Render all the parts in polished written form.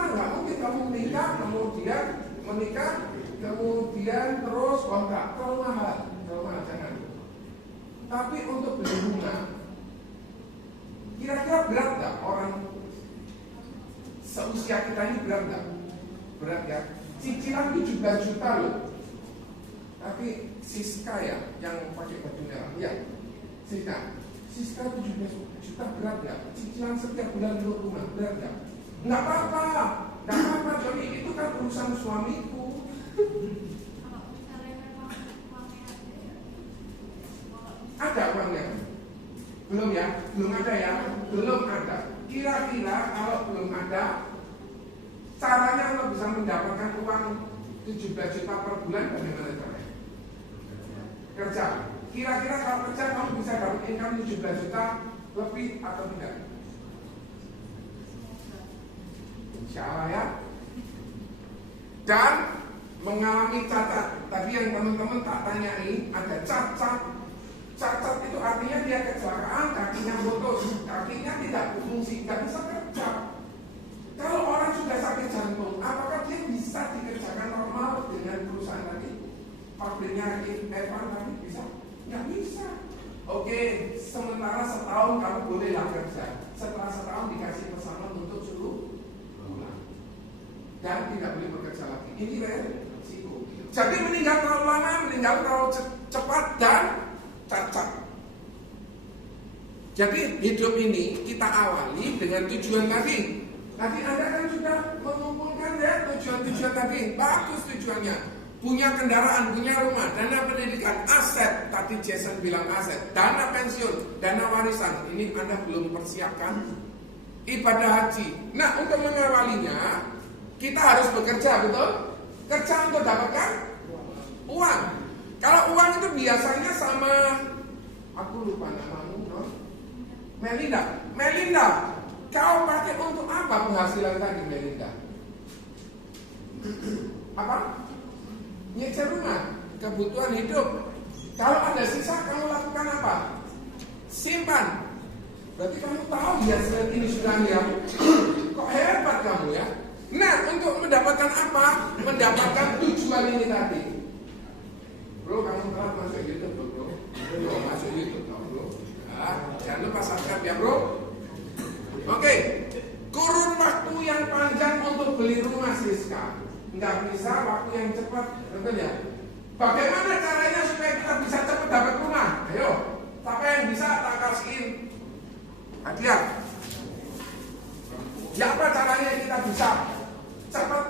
Karena nggak mungkin kamu menikah, kemudian terus kontrak. Terlalu mahal, jangan. Tapi untuk beli rumah, kira-kira berat nggak orang seusia kita ini berat nggak? Berat ya. Cicilan 17 juta loh. Tapi Siska ya, yang pakai baju merah, ya. Siska 17 juta berat ya. Cicilan setiap bulan untuk rumah berat ya. Nggak apa-apa, Joni, itu kan urusan suamiku. Ada uangnya? Belum ya? Belum ada ya? Belum ada. Kira-kira kalau belum ada, caranya lo bisa mendapatkan uang 17 juta per bulan bagaimana caranya? Kerja. Kira-kira kalau kerja kamu bisa dapat income 17 juta lebih atau tidak? Insya Allah ya. Dan mengalami cacat. Tadi yang teman-teman tak tanyai, ada cacat. Cacat itu artinya dia kecelakaan, kakinya putus, kakinya tidak berfungsi, tidak bisa kerja. Kalau orang sudah sakit jantung, apakah dia bisa dikerjakan normal dengan perusahaan tadi? Pabriknya Evan tadi bisa? Nggak bisa. Oke, sementara setahun kamu bolehlah kerja. Setelah setahun dikasih pesangon untuk suruh pulang dan tidak boleh bekerja lagi. Ini resiko. Jadi meninggal terlalu lama, meninggal terlalu cepat dan cacat. Jadi hidup ini kita awali dengan tujuan tadi. Tadi Anda kan sudah mengumpulkan ya tujuan-tujuan tadi. Bagus tujuannya. Punya kendaraan, punya rumah, dana pendidikan, aset. Tadi Jason bilang aset. Dana pensiun, dana warisan. Ini Anda belum persiapkan. Ibadah haji. Nah, untuk mengawalinya kita harus bekerja, betul? Kerja untuk dapatkan uang. Kalau uang itu biasanya sama, aku lupa namamu, no? Melinda, kau pakai untuk apa penghasilan tadi, Melinda? Apa? Nyicil rumah, kebutuhan hidup. Kalau ada sisa, kamu lakukan apa? Simpan. Berarti kamu tahu ya selain ini sudah ya. Kok hebat kamu ya? Nah, untuk mendapatkan apa? Mendapatkan tujuan ini tadi. Bro, kamu telah masuk YouTube, bro. Bro, masuk YouTube, bro. Nah, jangan lupa subscribe ya, bro. Oke, kurun waktu yang panjang untuk beli rumah Siska. Nggak bisa waktu yang cepat, betul ya? Bagaimana caranya supaya kita bisa cepat dapat rumah? Ayo, siapa yang bisa tak kasihin hadiah? Ya apa caranya kita bisa cepat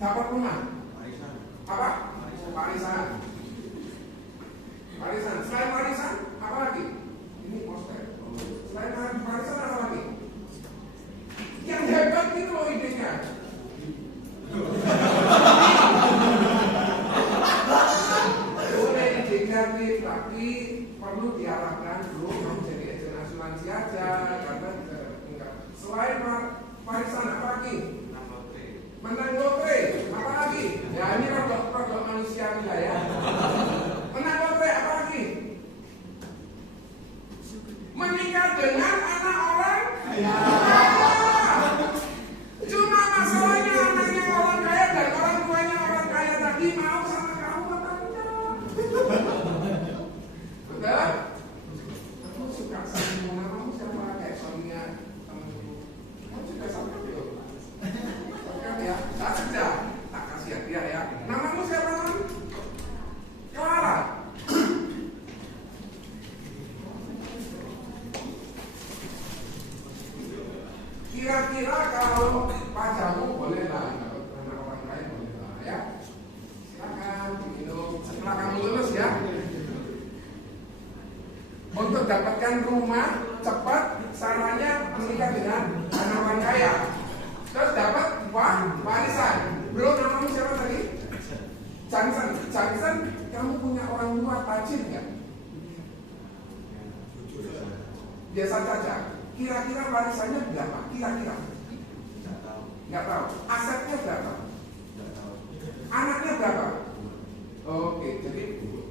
dapat rumah? Apa? Warisan. Selain warisan, apa lagi? Ini poster. Selain warisan apa lagi? Yang hebat itu loh idenya. Boleh ide kreatif, tapi perlu diarahkan dulu kamu jadi agen asuransi aja karena enggak. Selain warisan apa lagi? Menang lotre, apa lagi? Ya ini produk manusia lah ya. Menang lotre apa lagi? Menikah dengan anak orang kaya. Cuma masalahnya anaknya orang kaya dan orang tuanya orang kaya tadi mau sama kamu apa enggak? Betul? Aku suka sama namamu siapa kayak suaminya temanku. Kamu juga sama belum? Ya, tak kerja, tak kasih hadiah ya. Namamu siapa nam? Clara. Kira-kira kalau pacarmu boleh lah, anak orang lain boleh lah ya. Silakan minum setelah kamu lulus ya. Untuk dapatkan rumah cepat, caranya menikah dengan anak orang kaya. Terus dapat warisan. Bro, namamu siapa tadi? Johnson, kamu punya orang tua tajir nggak? Biasa saja. Kira-kira warisannya berapa? Kira-kira? Nggak tahu. Asetnya berapa? Anaknya berapa? Oke, jadi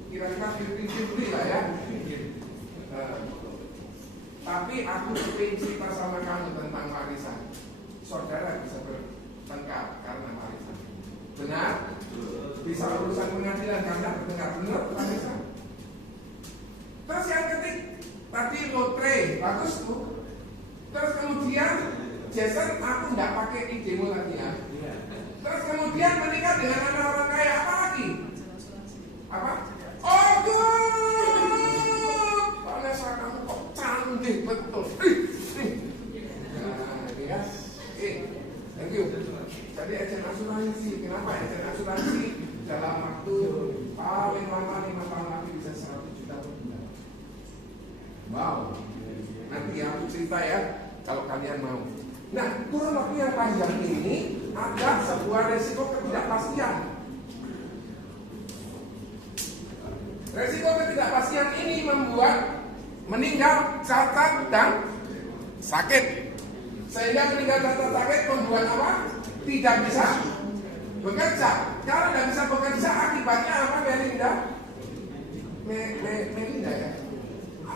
kira-kira 50-50 lah ya. Tapi aku ingin cerita sama kamu tentang warisan. Saudara bisa keyakinan Anda benar Vanessa. Terus yang ketiga tadi lotre, bagus tuh. Terus kemudian Jason, aku nggak pakai idemu lagi ya. Terus kemudian menikah dengan anak orang kaya, apa lagi? Apa? Oh good. Vanessa, kamu kok cantik betul. Nah, ini kan. Thank you. Jadi agen asuransi, kenapa agen asuransi dalam waktu paling lama 5 tahun lagi bisa 100 juta per bulan. Wow. Nanti aku cerita ya kalau kalian mau. Nah, kurun waktu yang panjang ini ada sebuah resiko ketidakpastian. Resiko ketidakpastian ini membuat meninggal, cacat, dan sakit. Sehingga meninggal, cacat, sakit membuat apa? Tidak bisa bekerja. Kalau tidak bisa bekerja, akibatnya apa, Melinda? Melinda ya.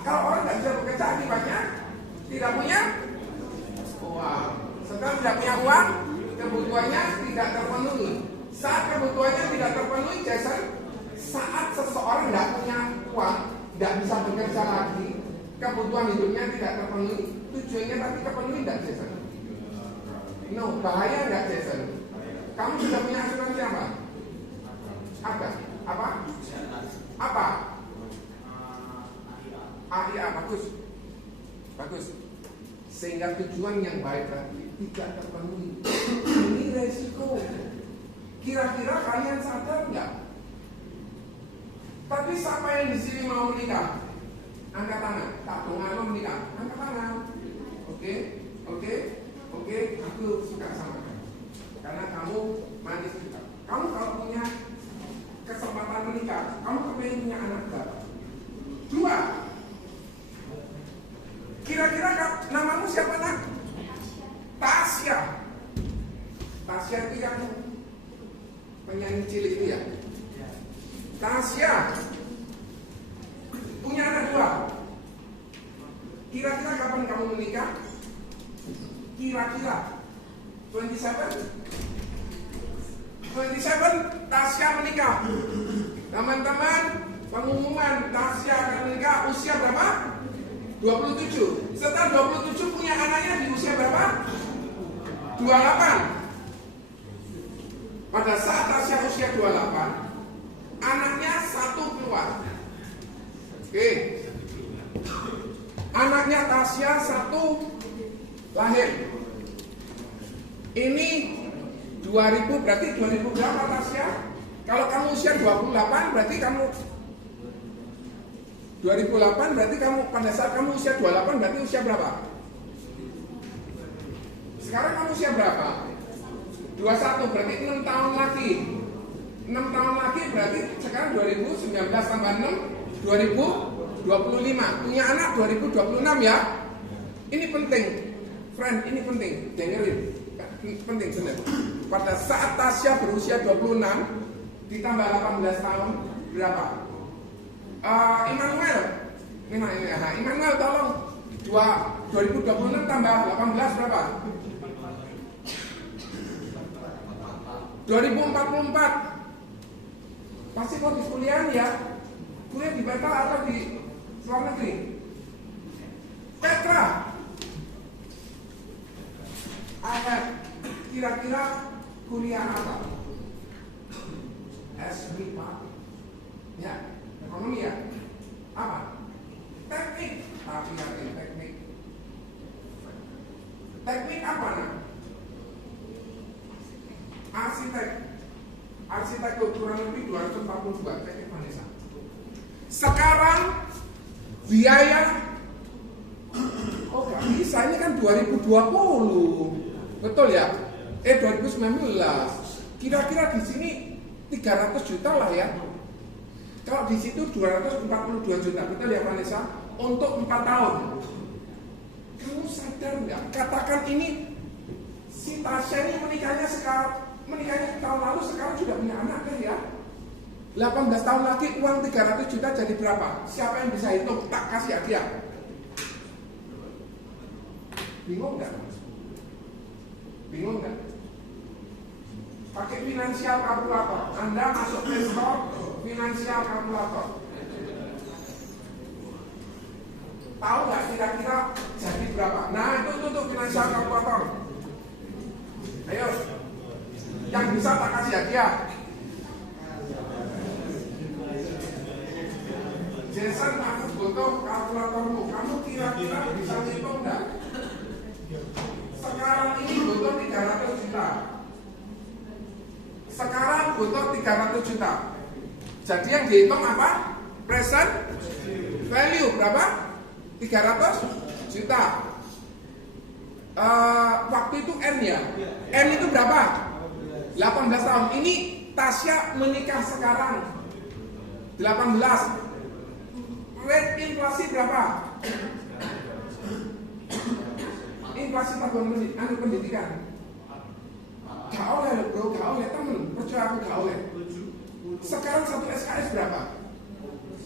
Kalau orang tidak bisa bekerja, akibatnya tidak punya uang. Setelah tidak punya uang, kebutuhannya tidak terpenuhi. Saat kebutuhannya tidak terpenuhi, Jason, saat seseorang tidak punya uang, tidak bisa bekerja lagi, kebutuhan hidupnya tidak terpenuhi, tujuannya tadi terpenuhi tidak, Jason? No, bahaya nggak, Jason? Kamu sudah punya asuransi apa? Ada? Apa? Apa? AIA, bagus. Bagus. Sehingga tujuan yang baik tadi tidak terpenuhi. Ini resiko. Kira-kira kalian sadar nggak? Tapi siapa yang di sini mau menikah? Angkat tangan. Tak mau menikah. Angkat tangan. Oke. Aku suka sama kamu. Karena kamu manis juga. Kamu kalau punya kesempatan menikah, kamu kepengen punya anak berapa? 2. Kira-kira namamu siapa, nak? Tasya. Tasya itu yang penyanyi cilik itu ya. Tasya punya anak 2. Kira-kira kapan kamu menikah? Kira-kira 27 Tasya menikah. Teman-teman, pengumuman Tasya akan menikah usia berapa? 27. Setelah 27 punya anaknya di usia berapa? 28. Pada saat Tasya usia 28, anaknya 1 keluar. Oke. Anaknya Tasya 1 lahir. Ini 2000, berarti 2000 berapa, Tasya? Kalau kamu usia 28, berarti kamu 2008, berarti kamu pada saat kamu usia 28, berarti usia berapa? Sekarang kamu usia berapa? 21, berarti 6 tahun lagi. 6 tahun lagi berarti sekarang 2019 tambah 6, 2025. Punya anak 2026 ya. Ini penting, friend, ini penting, dengerin. Penting benar. Pada saat Tasya berusia 26 ditambah 18 tahun berapa? Immanuel tolong 2026 tambah 18 berapa? 2044. Pasti kok di kuliah ya? Kuliah di Batam atau di luar negeri? Petra. Kira-kira kuliah apa? S3 ya, ekonomi ya. Apa? Teknik. Tapi yakin teknik. Teknik apa nak? Arsitek kurang lebih 242 teknik Vanessa. Sekarang biaya nggak bisa, ini kan 2020. Betul ya? 2019. Kira-kira di sini 300 juta lah ya. Kalau di situ 242 juta, betul ya Vanessa? Untuk 4 tahun. Kamu sadar nggak? Katakan ini si Tasya ini menikahnya tahun lalu, sekarang sudah punya anak kan ya? 18 tahun lagi uang 300 juta jadi berapa? Siapa yang bisa hitung? Tak kasih hadiah. Bingung nggak? Bingung nggak? Pakai finansial kalkulator. Anda masuk Play Store, Finansial kalkulator. Tahu nggak kira-kira jadi berapa? Nah itu finansial kalkulator. Ayo, yang bisa tak kasih hadiah. Jason, aku butuh kalkulatormu. Kamu kira-kira bisa ngitung nggak? Sekarang ini butuh 300 juta. Sekarang butuh 300 juta. Jadi yang dihitung apa? Present value berapa? 300 juta. Waktu itu N ya. N itu berapa? 18 tahun. Ini Tasya menikah sekarang 18. Rate inflasi berapa? Inflasi tahun pendidikan. Gak oleh bro, gak oleh temen. Percaya aku gak oleh. Sekarang satu SKS berapa?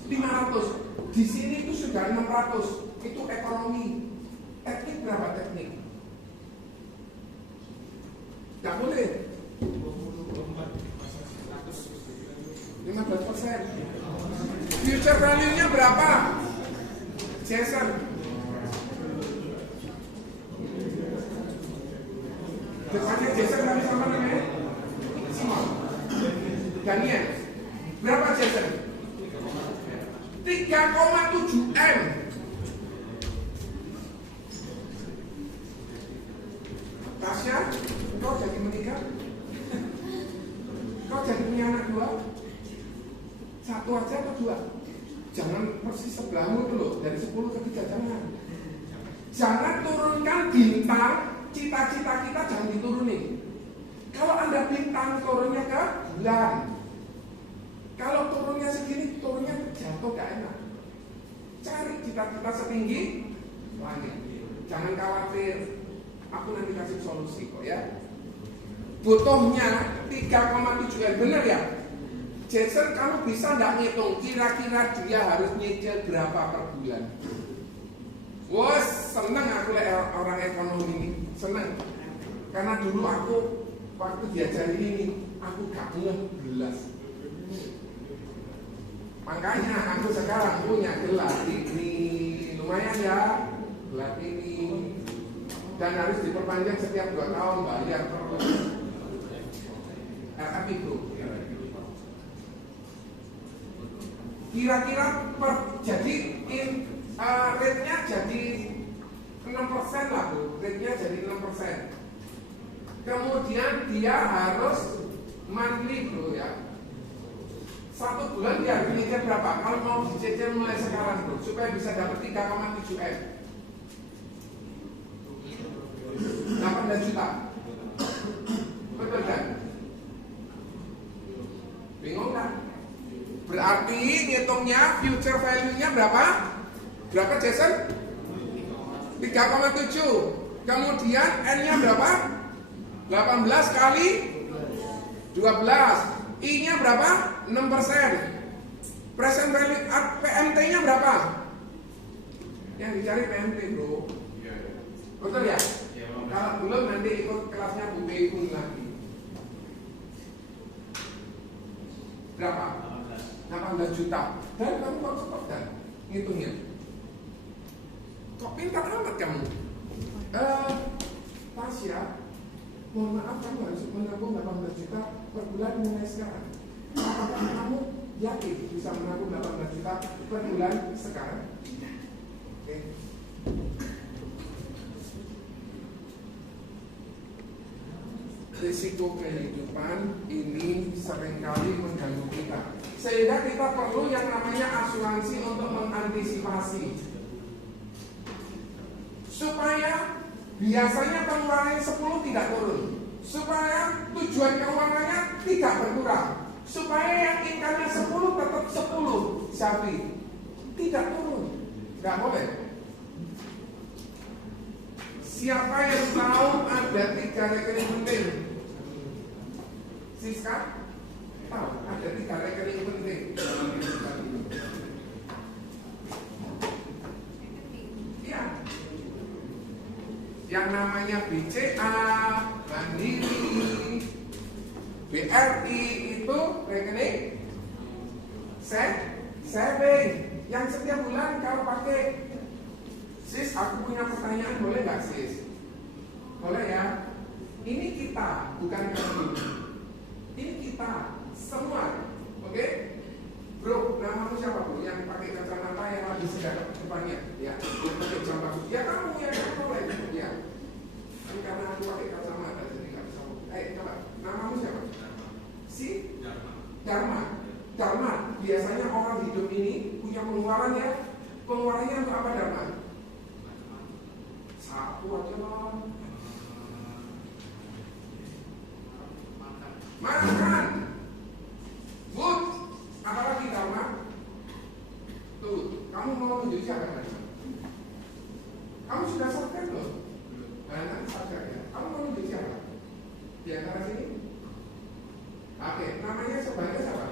500. Di sini itu sudah 600. Itu ekonomi. Teknik berapa teknik? Gak boleh. 15%. Future value-nya berapa? Jason. Depannya Jason kami sama namanya Simon. Daniel. Berapa Jason? 3,7 M. Tasya, kau jadi menikah? Kau jadi punya anak 2? Satu aja atau 2? Jangan persis sebelahmu dulu. Dari 10 ke 3 jangan. Jangan turunkan bintang. Cita-cita kita jangan diturunin. Kalau Anda bintang turunnya ke bulan. Kalau turunnya segini, turunnya jatuh gak enak. Cari cita-cita setinggi langit. Jangan khawatir. Aku nanti kasih solusi kok ya. Butuhnya 3,7 M. Bener ya? Jason, kamu bisa nggak ngitung kira-kira dia harus nyicil berapa per bulan? Wah, seneng aku lihat orang ekonomi ini, seneng. Karena dulu aku waktu diajari ini, aku gak ngebelas. Makanya aku sekarang punya gelar ini, lumayan ya, gelar ini, dan harus diperpanjang setiap 2 tahun bayar terus. RF itu. Kira-kira jadi rate-nya jadi 6% lah Bu. Rate-nya jadi 6%. Kemudian dia harus monthly bro ya. 1 bulan dia harus mikir berapa? Kalau mau dicicil mulai sekarang bro, supaya bisa dapat 3,7 M. 18 juta. Betul kan? Bingung kan? Berarti ngitungnya future value-nya berapa? Berapa Jason? 3,7. Kemudian N-nya berapa? 18 kali 12. I-nya berapa? 6%. Present value PMT-nya berapa? Yang dicari PMT bro. Betul ya? Kalau belum nanti ikut kelasnya Bu Beikun lagi. Berapa? 18 juta. Dan kamu kok cepat kan ngitungnya? Kok pintar amat kamu? Tasya, mohon maaf kamu harus menabung 18 juta per bulan mulai sekarang. Apakah kamu yakin bisa menabung 18 juta per bulan sekarang? Oke. Risiko kehidupan ini seringkali mengganggu kita, sehingga kita perlu yang namanya asuransi untuk mengantisipasi, supaya biasanya pengeluaran 10 tidak turun, supaya tujuan keuangannya tidak berkurang, supaya yang income-nya 10 tetap 10 Sapi, tidak turun. Gak boleh. Siapa yang tahu ada 3 rekening penting? Siska tahu ada 3 rekening penting. Iya. Yang namanya BCA, Mandiri, BRI itu rekening saving. Yang setiap bulan kalau pakai. Sis, aku punya pertanyaan, boleh nggak sis? Boleh ya? Ini kita, bukan kamu. Ini kita, semua. Oke? Bro, namamu siapa bro? Yang pakai kacamata yang lagi sedang depannya? Ya, yang pakai jambak. Ya kamu yang boleh. Ya. Karena aku pakai kacamata, jadi nggak bisa. Coba, namamu siapa? Si? Dharma. Biasanya orang hidup ini punya pengeluaran ya. Pengeluarannya untuk apa Dharma? Satu aja lah. Makan. Food. Apalagi Dharma? Tuh, kamu mau menjadi siapa Dharma? Kamu sudah sadar loh? Nanti sadar ya. Kamu mau menjadi siapa? Di antara sini? Oke, namanya sebenarnya siapa?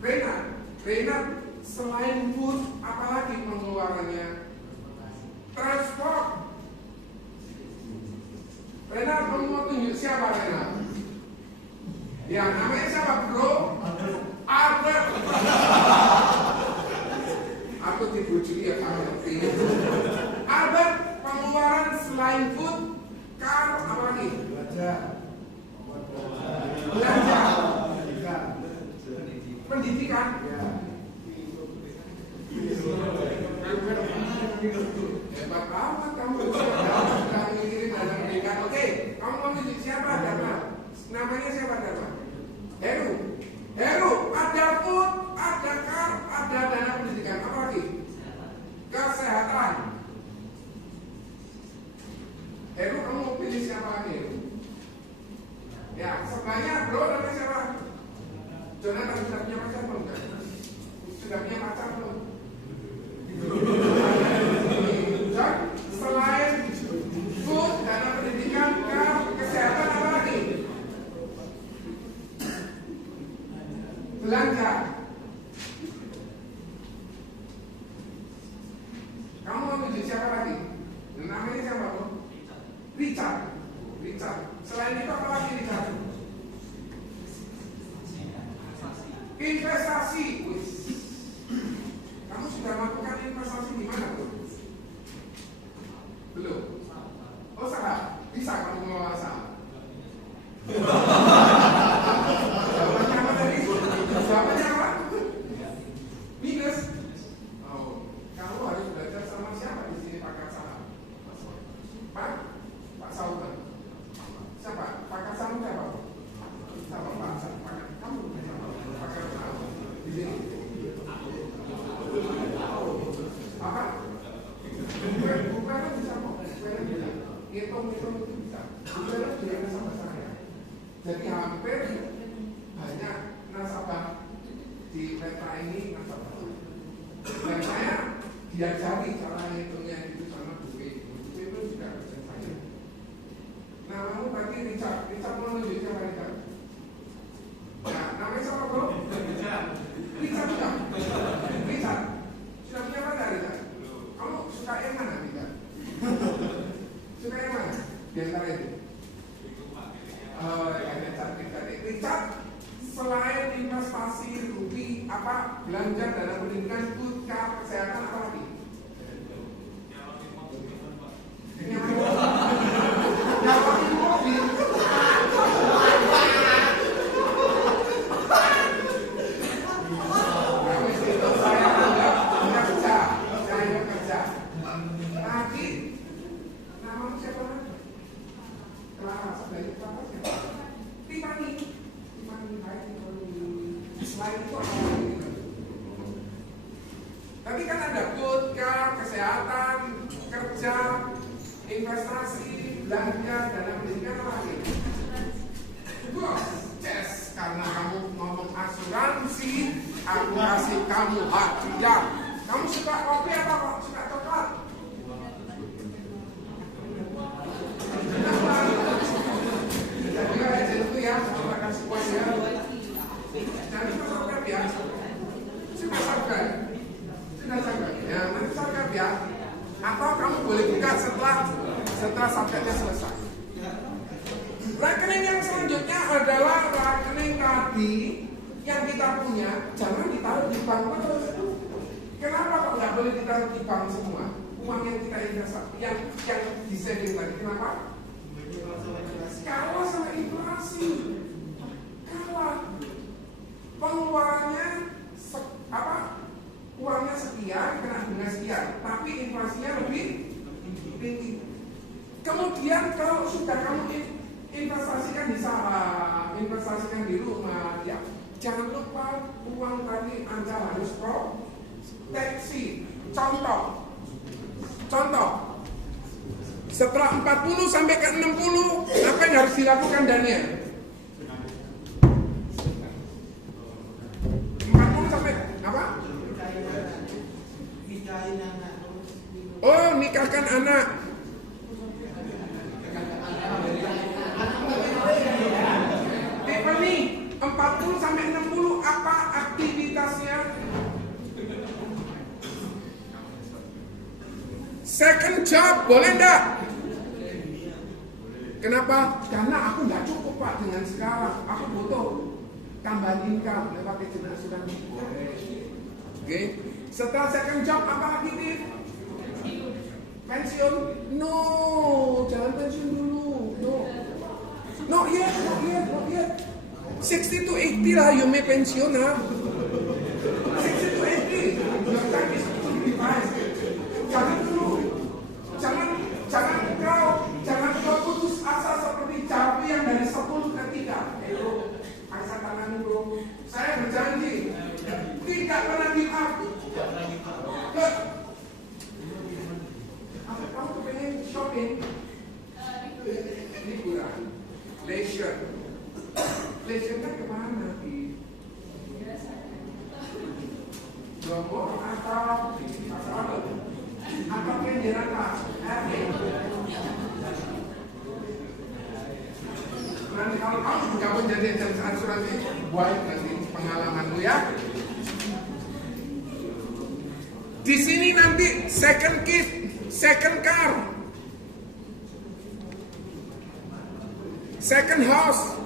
Rena. Selain food, apalagi pengeluarannya? Transport. Rena, kamu mau tunjuk siapa Rena? Ya, namanya siapa bro? Albert. Aku dibujuki ya kamu ngerti. Albert, pengeluaran selain food, car, apalagi? Belanja. Pendidikan. Hebat amat kamu. Sudah mikirin dana pendidikan. Oke, kamu mau tunjuk siapa Dharma? Namanya siapa Dharma? Heru. Ada food, ada car, ada dana pendidikan. Apa lagi? Kesehatan. Heru, kamu mau pilih siapa lagi? Ya, sebenarnya bro namanya siapa? Jonathan sudah punya pacar belum? Sudah punya pacar belum? Dan selain food, dana pendidikan, kesehatan apa lagi? Belanja. Kamu mau menjadi siapa lagi? Namanya siapa bro? Richard. Selain itu apa lagi Richard? Investasi. Kamu sudah melakukan investasi di mana bro? Belum. Oh salah. Bisa kamu mengelola saham? Jawabannya apa tadi? Jawabannya apa? Minus. Oh, kamu harus belajar sama siapa di sini pakar saham? Pak Saudan. Siapa? Pakar saham siapa? Siapa Pak? Kamu pakar saham di sini. Apa? Bukan bisa kok. Hitung itu bisa. Bukan dia sama saya. Jadi hampir banyak nasabah di Petra ini nasabah. Dan saya diajari cara hitungnya itu sama Bukit. Bukit itu juga bisa saya. Namamu tadi Richard mau menunjuk siapa Richard? Nah, namanya siapa bro? Richard sudah. Richard sudah punya pacar Richard? Kamu suka yang mana Richard? Suka yang mana? Di antara itu? Richard selain investasi rugi apa belanja dana pendidikan food car kesehatan apa lagi? Nyawain mobil. Saya bekerja. Tadi namamu siapa? Clara, dari Clara siapa? Tiffany. Selain itu apa lagi? Tapi kan ada food, car, kesehatan, kerja, investasi, belanja, dana pendidikan apa lagi? Yes, karena kamu ngomong asuransi, aku kasih kamu hadiah. Kamu suka kopi apa kok? Suka coklat? Jadi aja itu ya, coba kasih puas ya. Nanti masyarakat ya. Sudah sabar. Ya, nanti sabar ya. Atau kamu boleh buka setelah subjeknya selesai. Rekening yang selanjutnya adalah rekening tadi yang kita punya jangan ditaruh di bank terus. Kenapa kok nggak boleh ditaruh di bank semua? Uang yang kita investasi, yang di saving tadi, kenapa? Kalah sama inflasi, kalah. Pengeluarannya uangnya sekian, kena bunga sekian, tapi inflasinya lebih tinggi. Kemudian kalau sudah kamu investasikan di saham, investasikan di rumah, ya jangan lupa uang tadi Anda harus proteksi. Contoh, setelah 40 sampai ke 60, apa yang harus dilakukan Daniel? 40 sampai apa? Oh, nikahkan anak. Tiffany, 40 sampai 60 apa aktivitasnya? Second job, boleh enggak? Kenapa? Karena aku nggak cukup Pak dengan sekarang. Aku butuh tambahan income lewat asuransi. Oke. Setelah second job apa lagi nih? Pensiun? No, jangan pensiun dulu. No. Not yet. 60 to 80 lah, you may pensiun ha. 60 to 80. Your time is 55. Jangan kau putus asa seperti cabai yang dari 10 ke 3. Bro, angkat tangan bro. Saya berjanji tidak pernah give up. Kamu pengen shopping? Liburan, leisure. Leisure-nya kemana? Jombor atau ke Jakarta? Nanti kalau kamu nggak menjadi asuransi, buat nanti pengalamanmu ya. Di sini nanti second kid, second car, second house.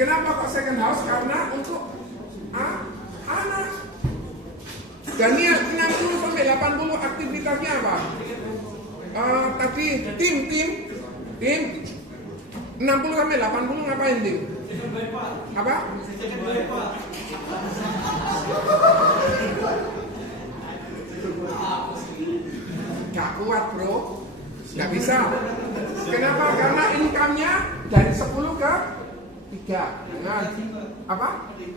Kenapa kok second house? Karena untuk anak. Dan ini 60 sampai 80 aktivitasnya apa? Tadi tim 60 sampai 80 ngapain tim? Apa? Gak kuat bro, gak bisa. Kenapa? Karena income-nya dari 10 ke 3 dengan apa? No.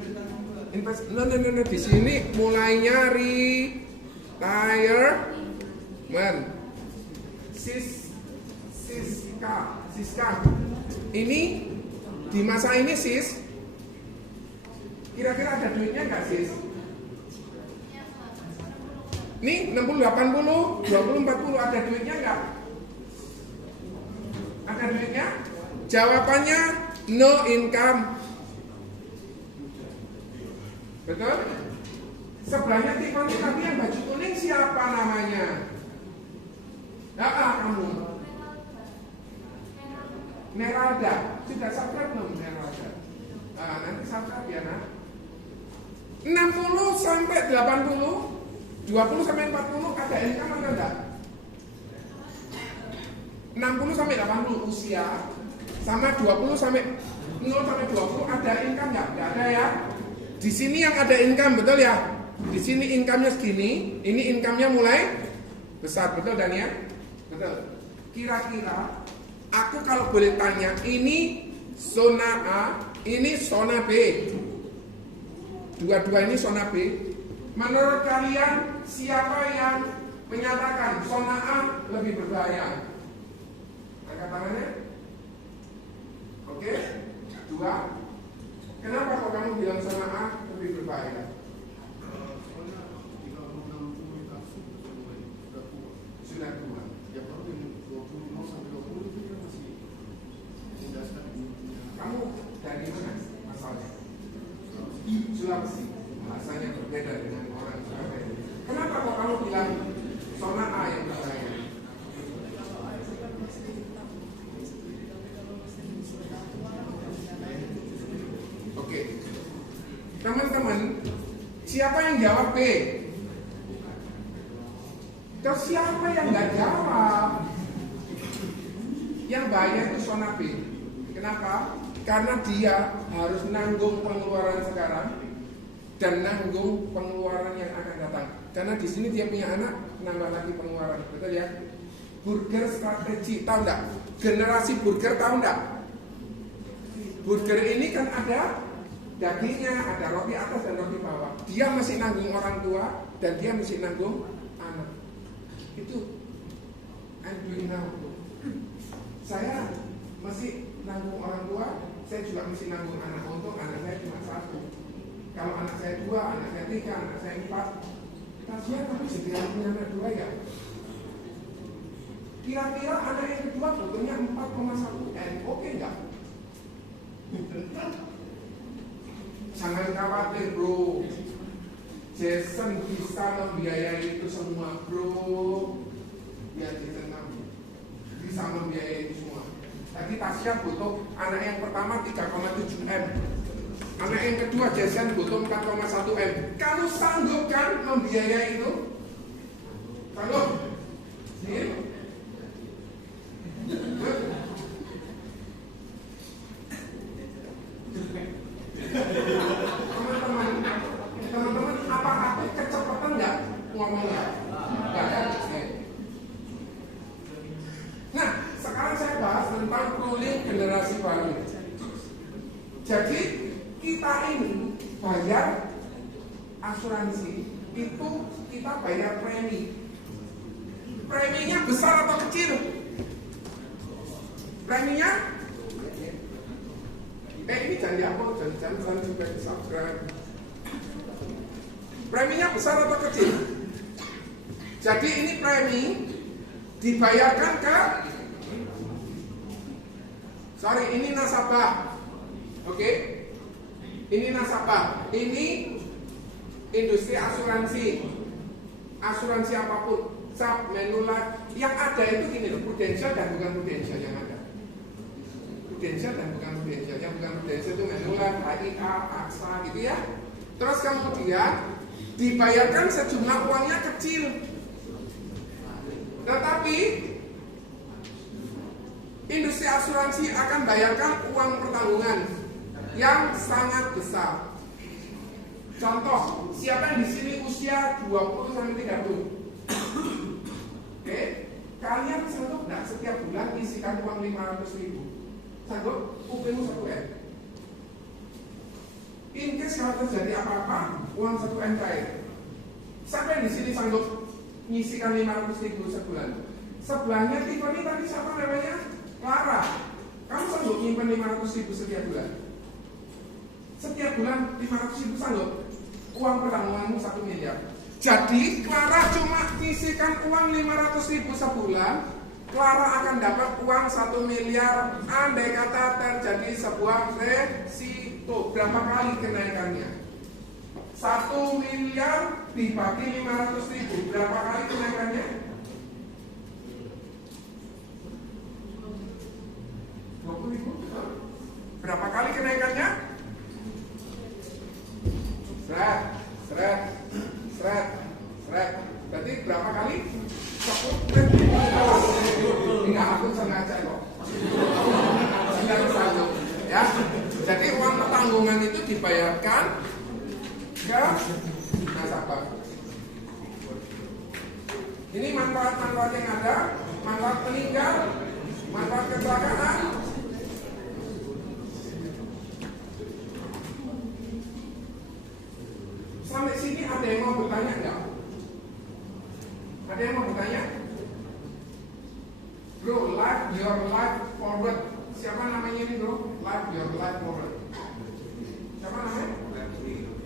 Di sini mulai nyari Siska. Ini di masa ini sis, kira-kira ada duitnya nggak sis? Nih 60, 80, 20, 40 ada duitnya nggak? Ada duitnya? Jawabannya no income. Betul? Sebelahnya Tiffany tadi yang baju kuning siapa namanya? Kamu. Neralda. Sudah subscribe belum Neralda? Nanti subscribe ya nak. 60 sampai 80, 20 sampai 40 ada income atau enggak? 60 sampai 80 usia sama 20 sampai 0 sampai 20 ada income enggak? Enggak ada ya. Di sini yang ada income, betul ya? Di sini income-nya segini, ini income-nya mulai besar, betul Dan ya? Betul. Kira-kira aku kalau boleh tanya, ini zona A, ini zona B. Dua-dua ini zona B. Menurut kalian siapa yang menyatakan zona A lebih berbahaya? Angkat tangannya. Oke? 2. Kenapa kok kamu bilang zona A lebih berbahaya? Sudah tua. Kamu dari mana asalnya? Sulawesi. Bahasanya berbeda dengan orang Surabaya. Kenapa kok kamu bilang zona A yang berbahaya? teman-teman, siapa yang jawab B? Terus siapa yang nggak jawab? Yang bahaya itu zona B. Kenapa? Karena dia harus nanggung pengeluaran sekarang dan nanggung pengeluaran yang akan datang. Karena di sini dia punya anak, nambah lagi pengeluaran, betul ya? Burger strategi, tahu nggak? Generasi burger tahu nggak? Burger ini kan ada dagingnya, ada roti atas dan roti bawah. Dia masih nanggung orang tua dan dia masih nanggung anak. Itu I'm doing now. Saya masih nanggung orang tua, saya juga masih nanggung anak. Untuk anak saya cuma satu. Kalau anak saya 2, anak saya 3, anak saya 4, kasihan tapi segera punya anak 2 ya. Kira-kira anak yang kedua butuhnya 4,1 M, oke nggak? Jangan khawatir bro, Jason bisa membiayai itu semua bro. Ya Jason bisa membiayai itu semua. Tadi Tasya butuh anak yang pertama 3,7 M, anak yang kedua Jason butuh 4,1 M. Kamu sanggup kan membiayai itu? Sanggup? Iya. Teman-teman, apa aku kecepatan nggak ngomongnya? Nggak kan? Nah, sekarang saya bahas tentang ruling generasi baru. Jadi kita ini bayar asuransi itu kita bayar premi. Preminya besar atau kecil? Preminya? Ini jangan dihapus, jangan juga di subscribe. Preminya besar atau kecil? Jadi ini premi dibayarkan ke, ini nasabah. Oke? Ini nasabah. Ini industri asuransi. Asuransi apapun. Sub, Manulife. Yang ada itu gini loh, Prudential dan bukan Prudential yang ada. Prudential dan bukan Prudential. Yang bukan Prudential itu Manulife, HIA, AXA gitu ya. Terus kemudian dibayarkan sejumlah uangnya kecil. Tetapi industri asuransi akan bayarkan uang pertanggungan yang sangat besar. Contoh, siapa yang di sini usia 20 sampai 30? Oke, kalian sanggup nggak setiap bulan isikan uang 500.000? Sanggup? UP-mu 1 M. In case kalau terjadi apa-apa, uang 1 M cair. Siapa yang di sini sanggup ngisikan 500.000 sebulan? Sebelahnya Tiffany tadi siapa namanya? Clara. Kamu sanggup nyimpen 500.000 setiap bulan? Setiap bulan 500.000 sanggup? Uang pertanggunganmu 1 miliar. Jadi Clara cuma ngisikan uang 500.000 sebulan, Clara akan dapat uang 1 miliar. Andai kata terjadi sebuah resiko, berapa kali kenaikannya? 1 miliar dibagi 500.000, berapa kali kenaikannya? 20.000. Berapa kali kenaikannya? Berarti berapa kali? 10.000. Enggak, aku sengaja kok. Ya. Jadi uang pertanggungan itu dibayarkan ke nasabah. Ini manfaat-manfaat yang ada, manfaat meninggal, manfaat kecelakaan. Sampai sini ada yang mau bertanya enggak? Ada yang mau bertanya? Bro, live your life forward. Siapa namanya ini bro? Live your life forward. Siapa namanya?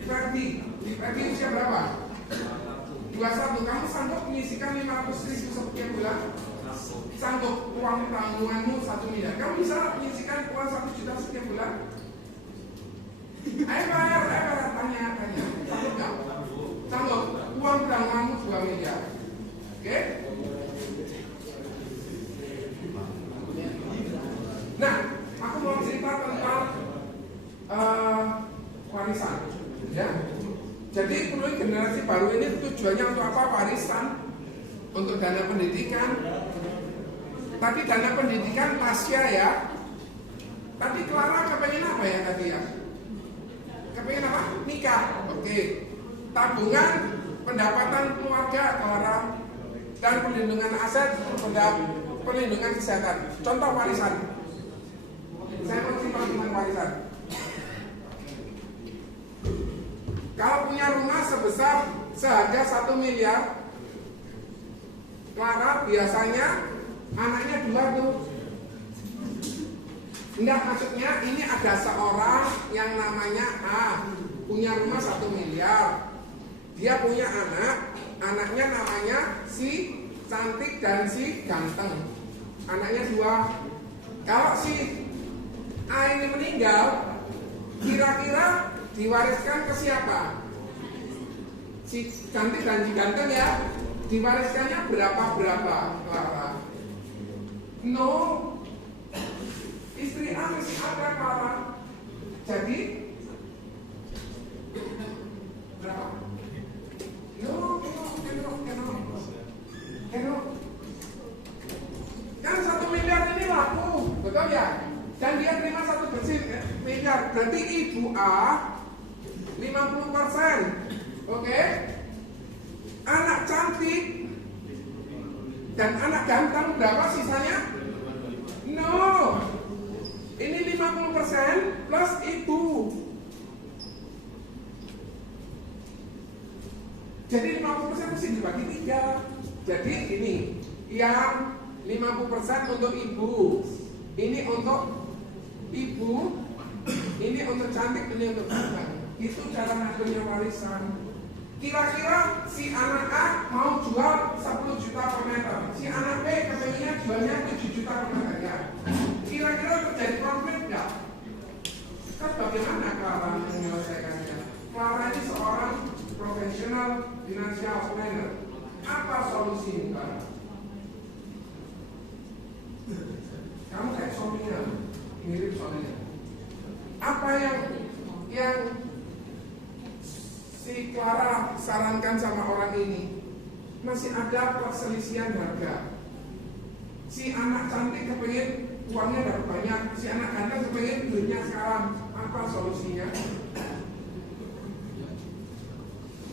Ferdi. Ferdi usia berapa? 21. Kamu sanggup menyisikan 500.000 setiap bulan? Sanggup. Uang tanggunganmu 1 miliar. Kamu bisa menyisikan uang 1 juta setiap bulan? Ayo tanya. Sanggup nggak? Sanggup. Uang tanggunganmu 2 miliar. Oke? Nah, aku mau cerita tentang warisan, ya. Jadi perlu generasi baru ini tujuannya untuk apa? Warisan, untuk dana pendidikan. Tadi dana pendidikan Tasya ya. Tadi Clara kepengen apa ya tadi ya? Kepengen apa? Nikah. Oke. Tabungan, pendapatan keluarga Clara, dan perlindungan aset, perlindungan kesehatan. Contoh warisan. Saya mau cerita tentang warisan. Kalau punya rumah sebesar seharga 1 miliar, Clara biasanya anaknya 2 tuh. Enggak, maksudnya ini ada seorang yang namanya A, punya rumah 1 miliar. Dia punya anak, anaknya namanya si cantik dan si ganteng. Anaknya 2. Kalau si A ini meninggal, kira-kira diwariskan ke siapa? Si cantik dan si ganteng ya. Diwariskannya berapa Clara? No. Istri A masih ada Clara. Jadi berapa? No. Kan 1 miliar ini laku, betul ya? Dan dia terima 1 miliar. Berarti ibu A 50%. Oke? Anak cantik dan anak ganteng berapa sisanya? No. Ini 50% plus ibu. Jadi 50% mesti dibagi 3. Jadi ini yang 50% untuk ibu, ini untuk ibu, ini untuk cantik, ini untuk ganteng. Itu cara ngitungnya warisan. Kira-kira si anak A mau jual 10 juta per meter, si anak B kepengennya jualnya 7 juta per meter ya. Kira-kira terjadi konflik nggak? Kan bagaimana Clara menyelesaikannya? Clara ini seorang profesional financial planner. Apa solusinya? Kamu kayak suaminya, mirip suaminya. Apa yang si Clara sarankan sama orang ini? Masih ada perselisihan harga. Si anak cantik kepengen uangnya dapat banyak, si anak ganteng kepengen duitnya sekarang. Apa solusinya?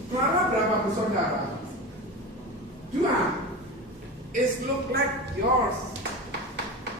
Clara berapa bersaudara? 2. It look like yours.